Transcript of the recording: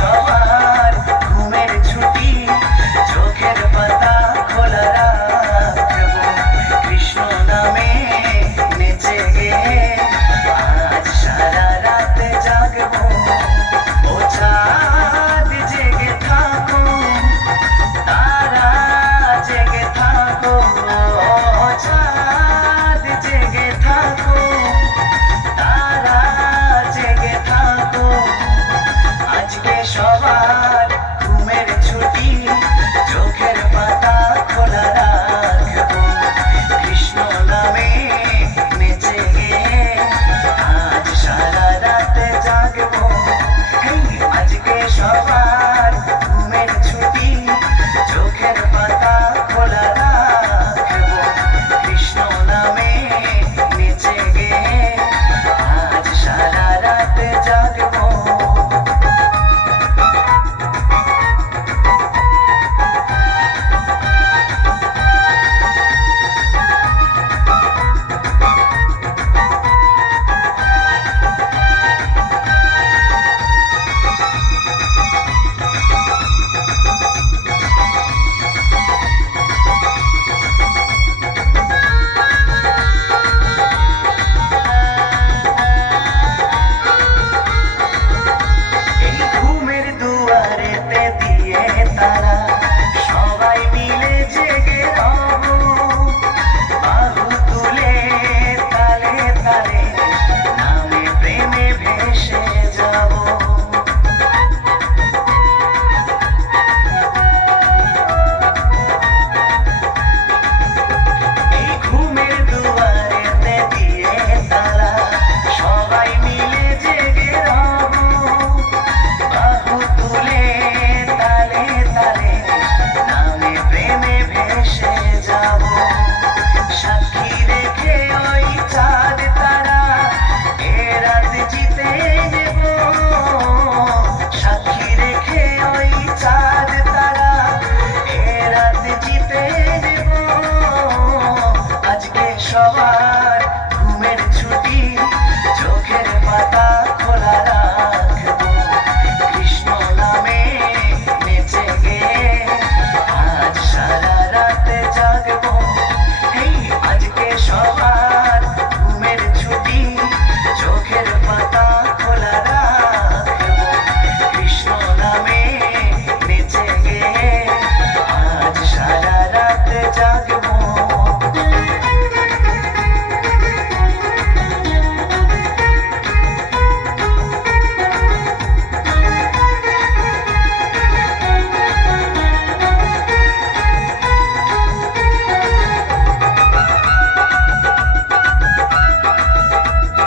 সবার ঘুমের ছুটি, চোখের পাতা খোলা রাখবো, কৃষ্ণ নামে নেচে গেয়ে আজ সারা রাত জাগবো। ও চাঁদ জেগে থাকো, তারা জেগে থাকো, ও চাঁদ জেগে থাকো, তারা জেগে থাকো। আজকে সবার ঘুমের ছুটি, চোখের পাতা খোলা রাখবো, কৃষ্ণ নামে নেচে গেয়ে আজ সারা রাত জাগবো। আজকে সবার ঘুমের ছুটি, চোখের পাতা খোলা রাখবো, কৃষ্ণ নামে নেচে গেয়ে আজ সারা রাত জাগবো। এই ঘুমের দুয়ারেতে দিয়ে তারা সবাই মিলে জেগে রব, বাহু তুলে তালে তালে নামে প্রেমে ভেসে যাব। এই ঘুমের দুয়ারেতে দিয়ে তারা সবাই মিলে জেগে রব, বাহু তুলে তালে তালে নামে প্রেমে ভেসে